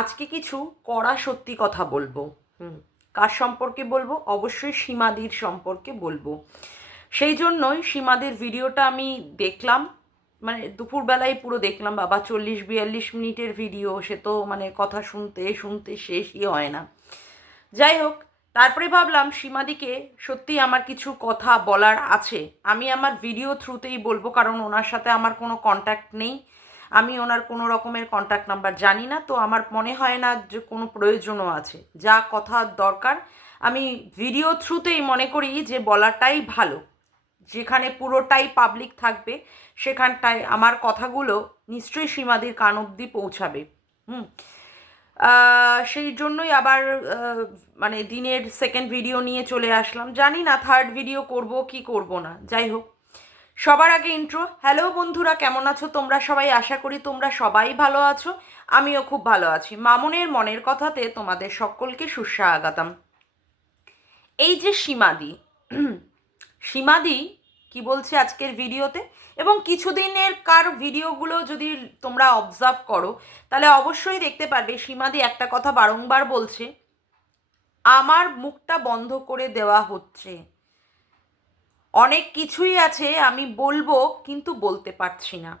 আজকে কিছু কড়া সত্যি কথা বলব। হুম, কার সম্পর্কে বলব? অবশ্যই সীমাদির সম্পর্কে বলব। সেই জন্যই সীমাদের ভিডিওটা আমি দেখলাম মানে দুপুরবেলায় পুরো দেখলাম, বাবা চল্লিশ বিয়াল্লিশ মিনিটের ভিডিও, সে তো মানে কথা শুনতে শুনতে শেষই হয় না। যাই হোক, তারপরে ভাবলাম সীমাদিকে সত্যি আমার কিছু কথা বলার আছে। আমি আমার ভিডিও থ্রুতেই বলব, কারণ ওনার সাথে আমার কোনো কন্ট্যাক্ট নেই। আমি ওনার কোনো রকমের কন্ট্যাক্ট নাম্বার জানি না, তো আমার মনে হয় না যে কোনো প্রয়োজনও আছে। যা কথা দরকার, আমি ভিডিও থ্রুতেই মনে করি যে বলাটাই ভালো। যেখানে পুরোটাই পাবলিক থাকবে, সেখানটায় আমার কথাগুলো নিশ্চয়ই সীমাদির কান অব্দি পৌঁছাবে। হুম। সেই জন্যই আবার মানে দিনের সেকেন্ড ভিডিও নিয়ে চলে আসলাম। জানি না থার্ড ভিডিও করব কি করব না, যাই হোক। সবার আগে ইন্ট্রো হ্যালো বন্ধুরা, কেমন আছো তোমরা সবাই? আশা করি তোমরা সবাই ভালো আছো। আমিও খুব ভালো আছি। মামনের মনের কথাতে তোমাদের সকলকে সুস্বাগতম। এই যে সীমাদি সীমাদি কি বলছে আজকের ভিডিওতে? এবং কিছুদিনের কার ভিডিওগুলো যদি তোমরা অবজার্ভ করো, তাহলে অবশ্যই দেখতে পারবে সীমাদি একটা কথা বারংবার বলছে, আমার মুখটা বন্ধ করে দেওয়া হচ্ছে। অনেক কিছুই আছে আমি বলব কিন্তু বলতে পারছি না।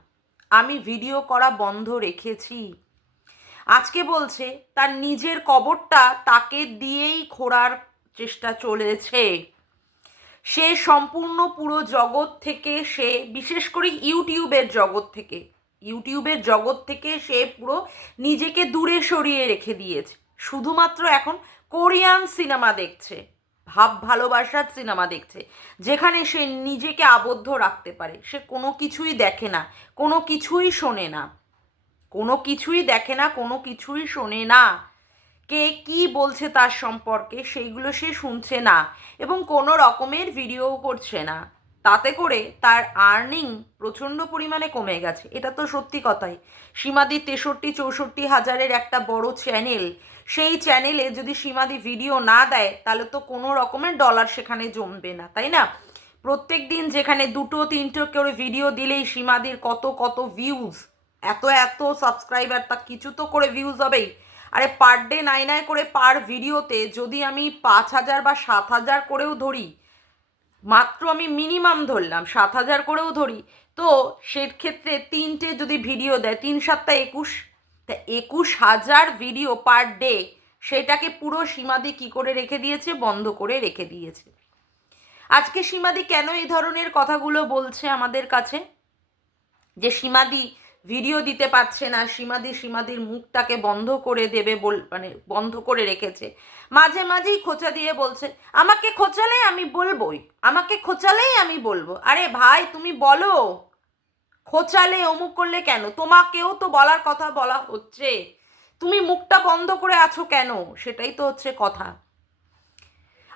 আমি ভিডিও করা বন্ধ রেখেছি। আজকে বলছে, তার নিজের কবরটা তাকে দিয়েই খোঁড়ার চেষ্টা চলেছে। সে সম্পূর্ণ পুরো জগৎ থেকে সে, বিশেষ করে ইউটিউবের জগৎ থেকে, ইউটিউবের জগৎ থেকে সে পুরো নিজেকে দূরে সরিয়ে রেখে দিয়েছে। শুধুমাত্র এখন কোরিয়ান সিনেমা দেখছে। ভাব ভালোবাসার সিনেমা দেখছে, যেখানে সে নিজেকে আবদ্ধ রাখতে পারে। সে কোনো কিছুই দেখে না, কোনো কিছুই শোনে না। কোনো কিছুই দেখে না, কোনো কিছুই শোনে না। কে কি বলছে তার সম্পর্কে, সেইগুলো সে শুনছে না এবং কোনো রকমের ভিডিও করছে না। তাতে করে তার আর্নিং প্রচণ্ড পরিমাণে কমে গেছে। এটা তো সত্যি কথাই। সীমাদি তেষট্টি, চৌষট্টি হাজারের একটা বড় চ্যানেল সেই চ্যানেলে যদি সীমাদি ভিডিও না দেয়, তাহলে তো কোনো রকমের ডলার সেখানে জমবে না, তাই না? প্রত্যেক দিন যেখানে দুটো, তিনটে করে ভিডিও দিলেই সীমাদির কত কত ভিউজ এত এত সাবস্ক্রাইবার তা কিছু তো করে ভিউজ হবেই। আরে পার ডে নাই নাই করে পার ভিডিওতে যদি আমি পাঁচ হাজার বা সাত হাজার করেও ধরি মাত্র আমি মিনিমাম ধরলাম, সাত হাজার করেও ধরি। তো সেক্ষেত্রে তিনটে যদি ভিডিও দেয়, তিন সাতটা একুশ, তা একুশ হাজার ভিডিও পার ডে সেটাকে পুরো সীমাদি কী করে রেখে দিয়েছে? বন্ধ করে রেখে দিয়েছে। আজকে সীমাদি কেন এই ধরনের কথাগুলো বলছে আমাদের কাছে? যে সীমাদি ভিডিও দিতে পারছে না, সীমাদি সীমাদির মুখটাকে বন্ধ করে দেবে বল মানে বন্ধ করে রেখেছে। মাঝে মাঝেই খোঁচা দিয়ে বলছে, আমাকে খোঁচালে আমি বলবোই, আমাকে খোঁচালেই আমি বলব। আরে ভাই, তুমি বলো, খোঁচালে অমুক করলে কেন? তোমাকেও তো বলার কথা বলা হচ্ছে। তুমি মুখটা বন্ধ করে আছো কেন? সেটাই তো হচ্ছে কথা।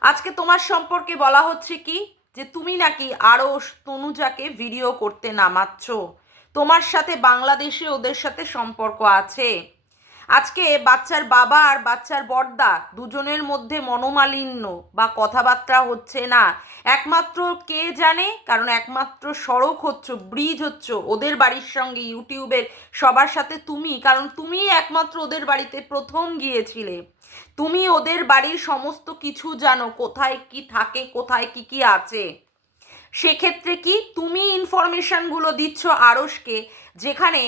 আজকে তোমার সম্পর্কে বলা হচ্ছে কি? যে তুমি নাকি আরও তনুজাকে ভিডিও করতে নামাচ্ছ। তোমার সাথে বাংলাদেশে ওদের সাথে সম্পর্ক আছে। আজকে বাচ্চার বাবা আর বাচ্চার বর্দা দুজনের মধ্যে মনোমালিন্য বা কথাবার্তা হচ্ছে না। একমাত্র কে জানে? কারণ একমাত্র সড়ক হচ্ছ, ব্রিজ হচ্ছ, ওদের বাড়ির সঙ্গে ইউটিউবের সবার সাথে তুমি। কারণ তুমি একমাত্র ওদের বাড়িতে প্রথম গিয়েছিলে। তুমি ওদের বাড়ির সমস্ত কিছু জানো, কোথায় কি থাকে, কোথায় কি কি আছে। সেক্ষেত্রে কি তুমি ইনফরমেশনগুলো দিচ্ছ আড়সকে যেখানে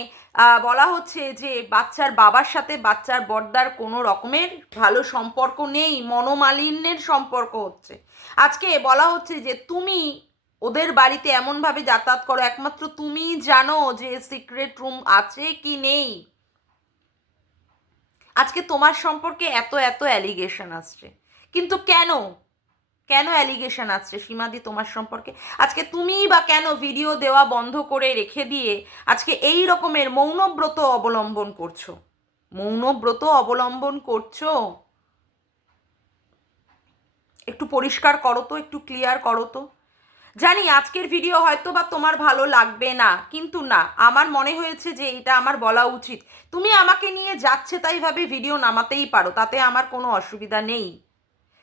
বলা হচ্ছে যে বাচ্চার বাবার সাথে বাচ্চার বর্দার কোনো রকমের ভালো সম্পর্ক নেই, মনোমালিন্যের সম্পর্ক হচ্ছে। আজকে বলা হচ্ছে যে তুমি ওদের বাড়িতে এমনভাবে যাতায়াত করো, একমাত্র তুমিই জানো যে সিক্রেট রুম আছে কি নেই। আজকে তোমার সম্পর্কে এত এত অ্যালিগেশন আসছে। কিন্তু কেন? কেন অ্যালিগেশন আসছে? সীমাদি তোমার সম্পর্কে। আজকে তুমিই বা কেন ভিডিও দেওয়া বন্ধ করে রেখে দিয়ে আজকে এই রকমের মৌনব্রত অবলম্বন করছ? মৌনব্রত অবলম্বন করছ? একটু পরিষ্কার করো তো, একটু ক্লিয়ার করো তো। জানি আজকের ভিডিও হয়তো বা তোমার ভালো লাগবে না, কিন্তু না, আমার মনে হয়েছে যে এটা আমার বলা উচিত। তুমি আমাকে নিয়ে যাচ্ছে তাইভাবে ভিডিও নামাতেই পারো, তাতে আমার কোনো অসুবিধা নেই।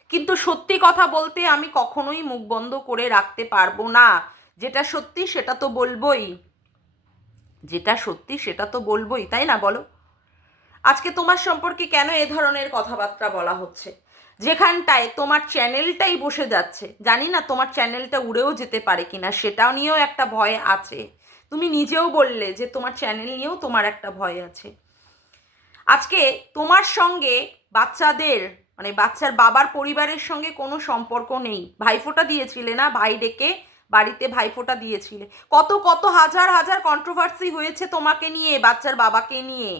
কিন্তু সত্যি কথা বলতে আমি কখনোই মুখ বন্ধ করে রাখতে পারব না। যেটা সত্যি সেটা তো বলবোই। যেটা সত্যি সেটা তো বলবোই, তাই না বলো? আজকে তোমার সম্পর্কে কেন এ ধরনের কথাবার্তা বলা হচ্ছে? যেখানটায় তোমার চ্যানেলটাই বসে যাচ্ছে। জানি না তোমার চ্যানেলটা উড়েও যেতে পারে কিনা, সেটাও নিয়েও একটা ভয় আছে। তুমি নিজেও বললে যে তোমার চ্যানেল নিয়েও তোমার একটা ভয় আছে। আজকে তোমার সঙ্গে বাচ্চাদের মানে বাচ্চার বাবার পরিবারের সঙ্গে কোনো সম্পর্ক নেই। ভাইফোঁটা দিয়েছিলে না? ভাই ডেকে বাড়িতে ভাইফোঁটা দিয়েছিলে। কত কত হাজার হাজার কন্ট্রোভার্সি হয়েছে তোমাকে নিয়ে, বাচ্চার বাবাকে নিয়ে।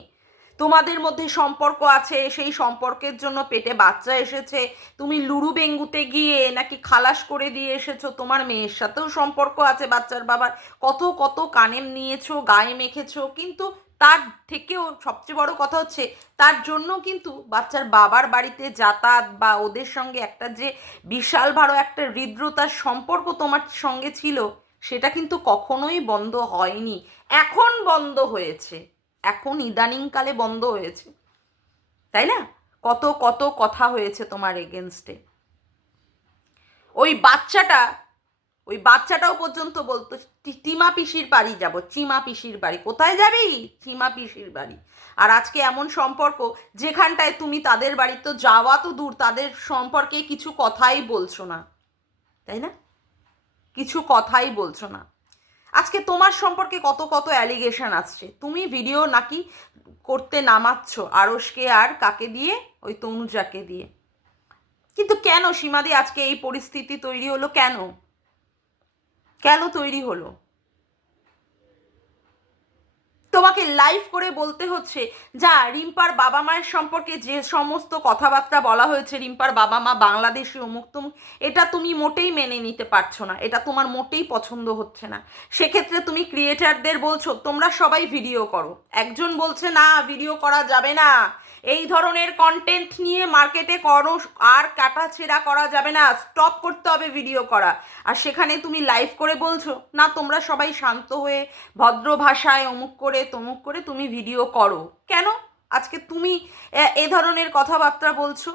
তোমাদের মধ্যে সম্পর্ক আছে, সেই সম্পর্কের জন্য পেটে বাচ্চা এসেছে। তুমি লুরু বেঙ্গুতে গিয়ে নাকি খালাস করে দিয়ে এসেছ? তোমার মেয়ের সাথেও সম্পর্ক আছে, বাচ্চার বাবার। কত কত কানে নিয়েছো, গায়ে মেখেছো, কিন্তু তার থেকেও সবচেয়ে বড় কথা হচ্ছে, তার জন্য কিন্তু বাচ্চার বাবার বাড়িতে যাতায়াত বা ওদের সঙ্গে একটা যে বিশাল বড় একটা হৃদ্রতার সম্পর্ক তোমার সঙ্গে ছিল, সেটা কিন্তু কখনোই বন্ধ হয়নি। এখন বন্ধ হয়েছে। এখন ইদানিংকালে বন্ধ হয়েছে। তাই না? কত কত কথা হয়েছে তোমার এগেনস্টে ওই বাচ্চাটা ওই বাচ্চাটাও পর্যন্ত বলতো "তি- টিমা পিসির বাড়ি যাব চিমা পিসির বাড়ি। কোথায় যাবি? চিমা পিসির বাড়ি। আর আজকে এমন সম্পর্ক যেখানটায় তুমি তাদের বাড়ি তো যাওয়া তো দূর, তাদের সম্পর্কে কিছু কথাই বলছো না। তাই না? কিছু কথাই বলছো না। আজকে তোমার সম্পর্কে কত কত অ্যালিগেশন আসছে? তুমি ভিডিও নাকি করতে নামাচ্ছ আরসকে আর কাকে দিয়ে? ওই তনুজাকে দিয়ে। কিন্তু কেন সীমাদি আজকে এই পরিস্থিতি তৈরি হলো কেন? কেন তৈরি হলো? তোমাকে লাইভ করে বলতে হচ্ছে, যা রিম্পার বাবা মায়ের সম্পর্কে যে সমস্ত কথাবার্তা বলা হয়েছে, রিম্পার বাবা মা বাংলাদেশি অমুক তুমুক এটা তুমি মোটেই মেনে নিতে পারছ না, এটা তোমার মোটেই পছন্দ হচ্ছে না। সেক্ষেত্রে তুমি ক্রিয়েটারদের বলছো, তোমরা সবাই ভিডিও করো। একজন বলছে, না ভিডিও করা যাবে না। এই ধরনের কন্টেন্ট নিয়ে মার্কেটে করো, আর কাটা ছেঁড়া করা যাবে না। স্টপ করতে হবে ভিডিও করা। আর সেখানে তুমি লাইভ করে বলছো, না, তোমরা সবাই শান্ত হয়ে, ভদ্র ভাষায়, অমুক করে, তমুক করে তুমি ভিডিও করো। কেন? আজকে তুমি এ ধরনের কথাবার্তা বলছো।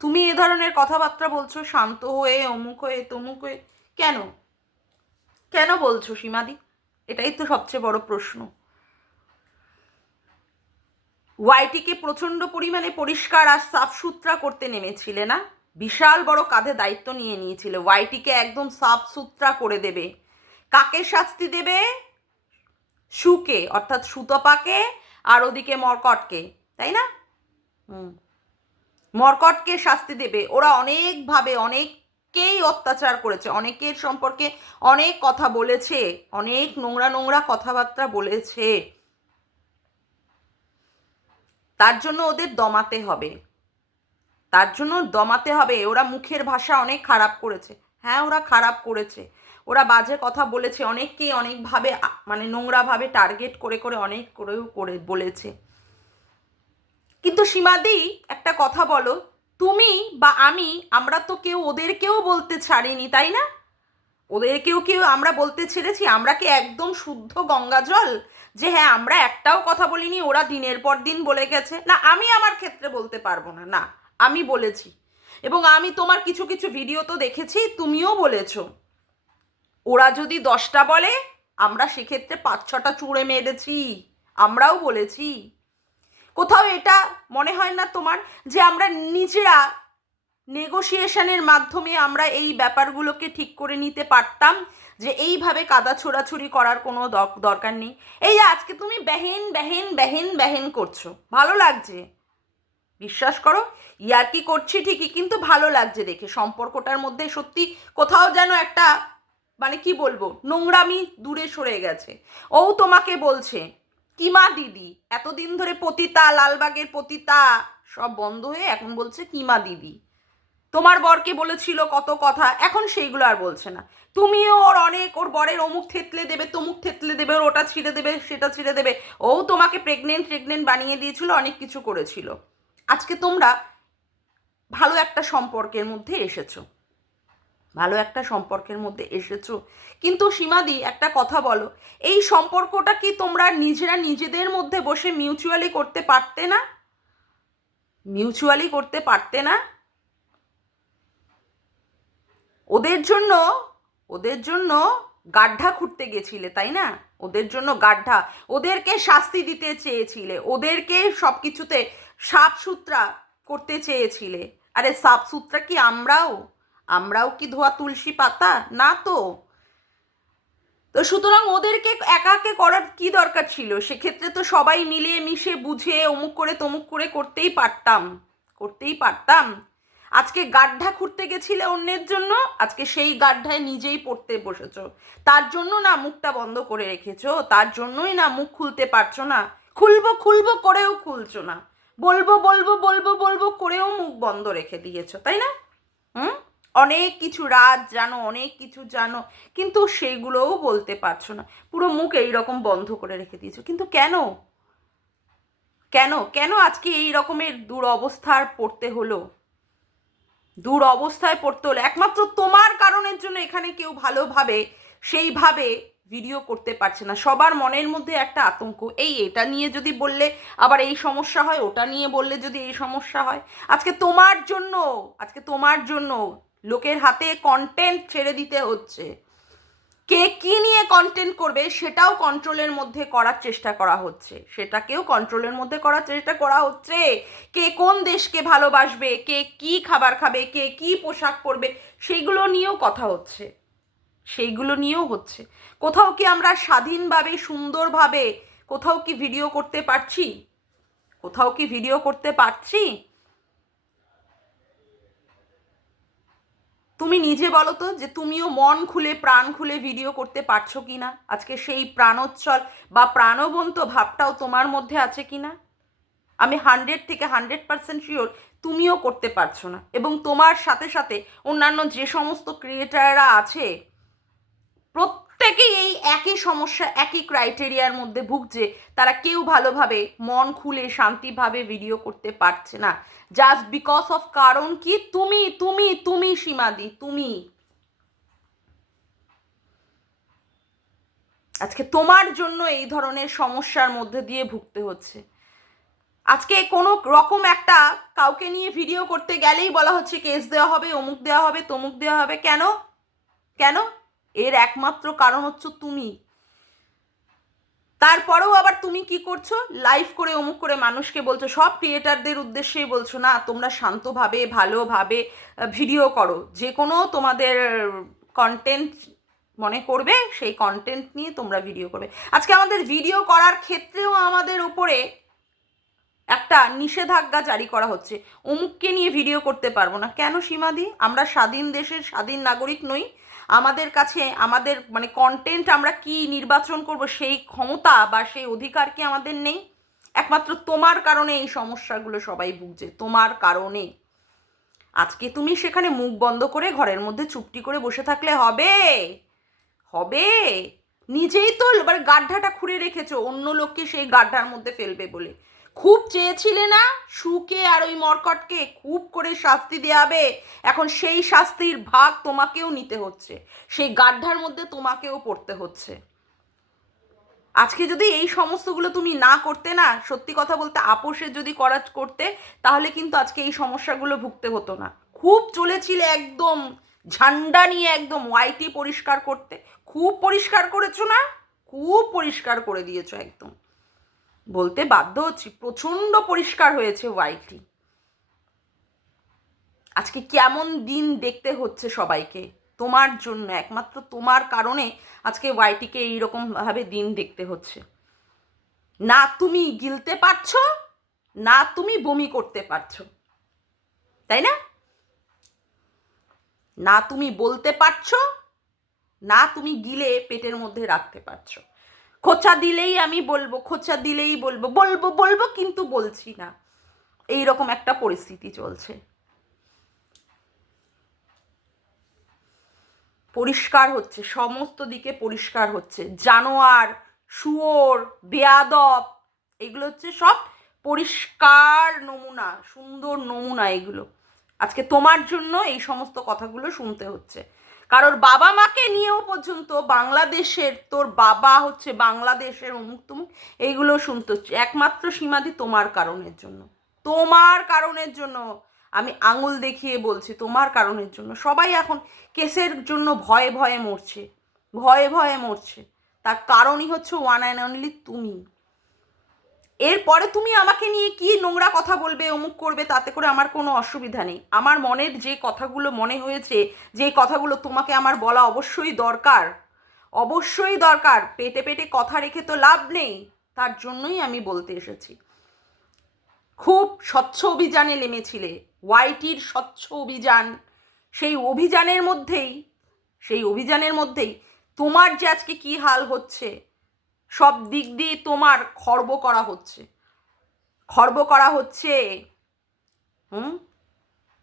তুমি এ ধরনের কথাবার্তা বলছো, শান্ত হয়ে, অমুক হয়ে, তমুক হয়ে। কেন? কেন বলছো, সীমাদি? এটাই তো সবচেয়ে বড় প্রশ্ন। ওয়াইটিকে প্রচণ্ড পরিমাণে পরিষ্কার আর সাফসুতরা করতে নেমেছিলে না? বিশাল বড় কাঁধে দায়িত্ব নিয়ে নিয়েছিলে। ওয়াইটিকে একদম সাফ সুতরা করে দেবে। কাকে শাস্তি দেবে? সুকে, অর্থাৎ সুতপাকে আর ওদিকে মরকটকে, তাই না? হুম। মরকটকে শাস্তি দেবে। ওরা অনেকভাবে, অনেককেই অত্যাচার করেছে, অনেকের সম্পর্কে অনেক কথা বলেছে, অনেক নোংরা নোংরা কথাবার্তা বলেছে। তার জন্য ওদের দমাতে হবে। তার জন্য দমাতে হবে। ওরা মুখের ভাষা অনেক খারাপ করেছে। হ্যাঁ ওরা খারাপ করেছে। ওরা বাজে কথা বলেছে। অনেককেই অনেকভাবে মানে নোংরাভাবে টার্গেট করে করে অনেক করেও করে বলেছে। কিন্তু সীমাদি, একটা কথা বলো। তুমি বা আমি, আমরা তো কেউ ওদেরকেও বলতে ছাড়িনি, তাই না? ওদেরকেও কেউ আমরা বলতে ছেড়েছি? আমরা কি একদম শুদ্ধ গঙ্গা জল যে হ্যাঁ আমরা একটাও কথা বলিনি, ওরা দিনের পর দিন বলে গেছে। না, আমি আমার ক্ষেত্রে বলতে পারব না না, আমি বলেছি। এবং আমি তোমার কিছু কিছু ভিডিও তো দেখেছি, তুমিও বলেছ। ওরা যদি দশটা বলে, আমরা সেক্ষেত্রে পাঁচ, ছটা চুড়ে মেরেছি, আমরাও বলেছি। কোথাও এটা মনে হয় না তোমার যে আমরা নিজেরা নেগোসিয়েশনের মাধ্যমে আমরা এই ব্যাপারগুলোকে ঠিক করে নিতে পারতাম যে এইভাবে কাদা ছোড়াছুড়ি করার কোনো দর- দরকার নেই। এই আজকে তুমি বেহেন বেহেন বেহেন বেহেন করছ, ভালো লাগছে? বিশ্বাস করো ইয়ার্কি করছি ঠিকই, কিন্তু ভালো লাগছে দেখে। সম্পর্কটার মধ্যে সত্যি কোথাও যেন একটা মানে কি বলব, নোংরামি দূরে সরে গেছে। ও তোমাকে বলছে কিমা দিদি? এতদিন ধরে পতিতা, লালবাগের পতিতা, সব বন্ধ হয়ে এখন বলছে কিমা দিদি? তোমার বরকে বলেছিল কত কথা, এখন সেইগুলো আর বলছে না। তুমিও ওর অনেক, ওর বরের অমুক থেতলে দেবে, তমুক থেতলে দেবে, ওর ওটা ছিঁড়ে দেবে, সেটা ছিঁড়ে দেবে। ও তোমাকে প্রেগনেন্ট প্রেগনেন্ট বানিয়ে দিয়েছিল, অনেক কিছু করেছিল। আজকে তোমরা ভালো একটা সম্পর্কের মধ্যে এসেছ। ভালো একটা সম্পর্কের মধ্যে এসেছ। কিন্তু সীমাদি, একটা কথা বলো, এই সম্পর্কটা কি তোমরা নিজেরা নিজেদের মধ্যে বসে মিউচুয়ালি করতে পারতে না? মিউচুয়ালি করতে পারতে না? ওদের জন্য ওদের জন্য গাড্ঢা খুঁড়তে গেছিলে, তাই না? ওদের জন্য গাড্ঢা ওদেরকে শাস্তি দিতে চেয়েছিলে, ওদেরকে সব কিছুতে সাপ সুতরা করতে চেয়েছিলে। আরে সাপ সুতরা কি আমরাও? আমরাও কি ধোয়া তুলসী পাতা? না তো। তো সুতরাং ওদেরকে একাকে করার কি দরকার ছিল? সেক্ষেত্রে তো সবাই মিলিয়ে মিশে বুঝে অমুক করে তমুক করে করতেই পারতাম করতেই পারতাম। আজকে গাড্ঢা খুঁড়তে গেছিলে অন্যের জন্য? আজকে সেই গাড্ঢায় নিজেই পড়তে বসেছো। তার জন্য না মুখটা বন্ধ করে রেখেছো। তার জন্যই না মুখ খুলতে পারছ না। খুলবো খুলবো, করেও খুলছো না। বলব বলব বলব বলব, করেও মুখ বন্ধ রেখে দিয়েছ, তাই না? হুম? অনেক কিছু রাজ জানো, অনেক কিছু জানো, কিন্তু সেগুলোও বলতে পারছ না। পুরো মুখ এইরকম বন্ধ করে রেখে দিয়েছ। কিন্তু কেন? কেন? কেন আজকে এই রকমের দুরবস্থার পড়তে হলো? দূর অবস্থায় পড়তে হলে, একমাত্র তোমার কারণের জন্য এখানে কেউ ভালোভাবে, সেইভাবে ভিডিও করতে পারছে না। সবার মনের মধ্যে একটা আতঙ্ক, এই এটা নিয়ে যদি বললে আবার এই সমস্যা হয়, ওটা নিয়ে বললে যদি এই সমস্যা হয়। আজকে তোমার জন্য, আজকে তোমার জন্য লোকের হাতে কন্টেন্ট ছেড়ে দিতে হচ্ছে। কে কি নিয়ে কন্টেন্ট করবে সেটাও কন্ট্রোলের মধ্যে করার চেষ্টা করা হচ্ছে। সেটাকেও কন্ট্রোলের মধ্যে করার চেষ্টা করা হচ্ছে। কে কোন দেশকে ভালোবাসবে, কে কি খাবার খাবে, কে কি পোশাক পরবে, সেইগুলো নিয়েও কথা হচ্ছে। সেইগুলো নিয়েও হচ্ছে। কোথাও কি আমরা স্বাধীনভাবে, সুন্দরভাবে কোথাও কি ভিডিও করতে পারছি? কোথাও কি ভিডিও করতে পারছি? তুমি নিজে বলো তো যে তুমিও মন খুলে, প্রাণ খুলে ভিডিও করতে পারছ কি না আজকে সেই প্রাণোচ্ছল বা প্রাণবন্ত ভাবটাও তোমার মধ্যে আছে কি না আমি হান্ড্রেড থেকে হান্ড্রেড পারসেন্ট শিওর তুমিও করতে পারছ না। এবং তোমার সাথে সাথে অন্যান্য যে সমস্ত ক্রিয়েটাররা আছে প্রত্যেকেই এই একই সমস্যা, একই ক্রাইটেরিয়ার মধ্যে ভুগছে। তারা কেউ ভালোভাবে মন খুলে শান্তিভাবে ভিডিও করতে পারছে না। জাস্ট বিকজ অফ কারণ কি? তুমি তুমি তুমি সীমাদি, তুমি। আজকে তোমার জন্য এই ধরনের সমস্যার মধ্যে দিয়ে ভুগতে হচ্ছে। আজকে কোনো রকম একটা কাউকে নিয়ে ভিডিও করতে গেলেই বলা হচ্ছে কেস দেওয়া হবে, অমুক দেওয়া হবে, তমুক দেওয়া হবে। কেন? কেন? এর একমাত্র কারণ হচ্ছে তুমি। তারপরেও আবার তুমি কি করছ? লাইভ করে অমুক করে মানুষকে বলছো, সব ক্রিয়েটারদের উদ্দেশ্যেই বলছো, না, তোমরা শান্তভাবে, ভালোভাবে ভিডিও করো। যে কোনো তোমাদের কন্টেন্ট মনে করবে, সেই কন্টেন্ট নিয়ে তোমরা ভিডিও করবে। আজকে আমাদের ভিডিও করার ক্ষেত্রেও আমাদের উপরে একটা নিষেধাজ্ঞা জারি করা হচ্ছে। অমুককে নিয়ে ভিডিও করতে পারব না। কেন সীমাদি? আমরা স্বাধীন দেশের স্বাধীন নাগরিক নই। আমাদের কাছে, আমাদের মানে কন্টেন্ট আমরা কি নির্বাচন করব, সেই ক্ষমতা বা সেই অধিকার কি আমাদের নেই? একমাত্র তোমার কারণে এই সমস্যাগুলো সবাই ভুগছে, তোমার কারণে। আজকে তুমি সেখানে মুখ বন্ধ করে ঘরের মধ্যে চুপটি করে বসে থাকলে হবে। হবে। নিজেই তো এবার গাড্ডাটা খুঁড়ে রেখেছো, অন্য লোককে সেই গাড্ডার মধ্যে ফেলবে বলে। খুব চেয়েছিলে না? সুকে আর ওই মরকটকে খুব করে শাস্তি দেওয়াবে এখন সেই শাস্তির ভাগ তোমাকেও নিতে হচ্ছে। সেই গাড্ডার মধ্যে তোমাকেও পড়তে হচ্ছে। আজকে যদি এই সমস্তগুলো তুমি না করতে না, সত্যি কথা বলতে আপোষে যদি করা করতে, তাহলে কিন্তু আজকে এই সমস্যাগুলো ভুগতে হতো না। খুব চলেছিলে একদম ঝান্ডা নিয়ে একদম ওয়াইটি পরিষ্কার করতে। খুব পরিষ্কার করেছ না? খুব পরিষ্কার করে দিয়েছ একদম। বলতে বাধ্য হচ্ছি, প্রচণ্ড পরিষ্কার হয়েছে ওয়াইটি আজকে কেমন দিন দেখতে হচ্ছে সবাইকে, তোমার জন্য, একমাত্র তোমার কারণে আজকে ওয়াইটিকে এইরকমভাবে দিন দেখতে হচ্ছে। না তুমি গিলতে পারছ, না তুমি বমি করতে পারছ, তাই না? না তুমি বলতে পারছ, না তুমি গিলে পেটের মধ্যে রাখতে পারছ। খোঁচা দিলেই আমি বলব, খোঁচা দিলেই বলব বলব বলব কিন্তু বলছি না। এই রকম একটা পরিস্থিতি চলছে। পরিষ্কার হচ্ছে, সমস্ত দিকে পরিষ্কার হচ্ছে। জানোয়ার, শুয়োর, বেয়াদব, এগুলো হচ্ছে সব পরিষ্কার নমুনা, সুন্দর নমুনা এগুলো। আজকে তোমার জন্য এই সমস্ত কথাগুলো শুনতে হচ্ছে। কারোর বাবা মাকে নিয়েও পর্যন্ত বাংলাদেশের, তোর বাবা হচ্ছে বাংলাদেশের অমুক তমুক এইগুলো শুনতে হচ্ছে। একমাত্র সীমাদি তোমার কারণের জন্য। তোমার কারণের জন্য। আমি আঙুল দেখিয়ে বলছি, তোমার কারণের জন্য। সবাই এখন কেসের জন্য ভয়ে ভয়ে মরছে। ভয়ে ভয়ে মরছে। তার কারণই হচ্ছে ওয়ান অ্যান্ড অনলি তুমি। এরপরে তুমি আমাকে নিয়ে কি নোংরা কথা বলবে, অমুক করবে, তাতে করে আমার কোনো অসুবিধা নেই। আমার মনের যে কথাগুলো মনে হয়েছে, যে কথাগুলো তোমাকে আমার বলা অবশ্যই দরকার অবশ্যই দরকার। পেটে পেটে কথা রেখে তো লাভ নেই, তার জন্যই আমি বলতে এসেছি। খুব স্বচ্ছ অভিযানে নেমেছিলে, ওয়াইটির স্বচ্ছ অভিযান। সেই অভিযানের মধ্যেই, সেই অভিযানের মধ্যেই তোমার যে আজকে কী হাল হচ্ছে সব দিক দিয়ে তোমার খর্ব করা হচ্ছে। খর্ব করা হচ্ছে, হুম?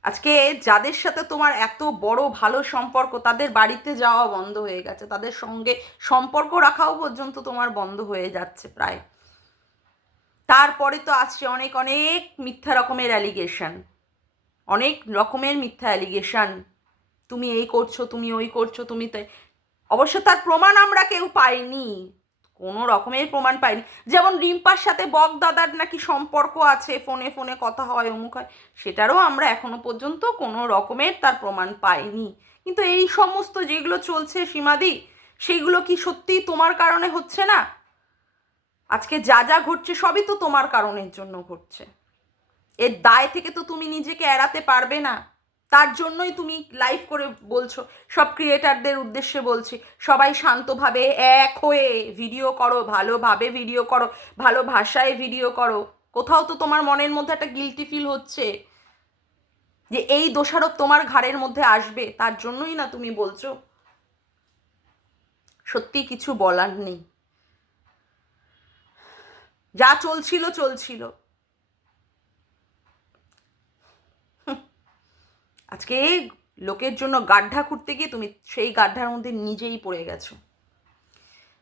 আজকে যাদের সাথে তোমার এত বড় ভালো সম্পর্ক, তাদের বাড়িতে যাওয়া বন্ধ হয়ে গেছে। তাদের সঙ্গে সম্পর্ক রাখাও পর্যন্ত তোমার বন্ধ হয়ে যাচ্ছে প্রায়। তারপরে তো আসছে অনেক অনেক মিথ্যা রকমের অ্যালিগেশন অনেক রকমের মিথ্যা অ্যালিগেশন তুমি এই করছ, তুমি ওই করছ, তুমি তাই অবশ্য তার প্রমাণ আমরা কেউ পাইনি। কোনো রকমের প্রমাণ পাইনি। যেমন রিম্পার সাথে বক দাদার নাকি সম্পর্ক আছে, ফোনে ফোনে কথা হয়, অমুক হয়, সেটারও আমরা এখনও পর্যন্ত কোনো রকমের তার প্রমাণ পাইনি। কিন্তু এই সমস্ত যেগুলো চলছে, সীমাদি, সেগুলো কি সত্যিই তোমার কারণে হচ্ছে না? আজকে যা যা ঘটছে, সবই তো তোমার কারণের জন্য ঘটছে। এর দায় থেকে তো তুমি নিজেকে এড়াতে পারবে না। তার জন্যই তুমি লাইভ করে বলছো। সব ক্রিয়েটারদের উদ্দেশ্যে বলছি, সবাই শান্তভাবে এক হয়ে ভিডিও করো, ভালোভাবে ভিডিও করো, ভালো ভাষায় ভিডিও করো। কোথাও তো তোমার মনের মধ্যে একটা গিলটি ফিল হচ্ছে যে এই দোষারোপ তোমার ঘাড়ের মধ্যে আসবে, তার জন্যই না তুমি বলছো। সত্যি কিছু বলার নেই। যা চলছিল চলছিল। আজকে লোকের জন্য গাড্ডা খুঁড়তে গিয়ে তুমি সেই গাড্ডার মধ্যে নিজেই পড়ে গেছো।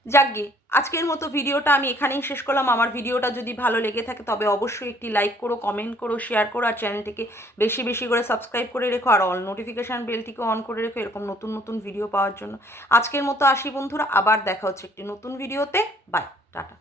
যাকগে, আজকের মতো ভিডিওটা আমি এখানেই শেষ করলাম। আমার ভিডিওটা যদি ভালো লেগে থাকে তবে অবশ্যই একটি লাইক করো, কমেন্ট করো, শেয়ার করো, আর চ্যানেলটিকে বেশি বেশি করে সাবস্ক্রাইব করে রেখো, আর অল নোটিফিকেশান বেলটিকে অন করে রেখো এরকম নতুন নতুন ভিডিও পাওয়ার জন্য। আজকের মতো আসি বন্ধুরা, আবার দেখা হচ্ছে একটি নতুন ভিডিওতে। Bye, tata.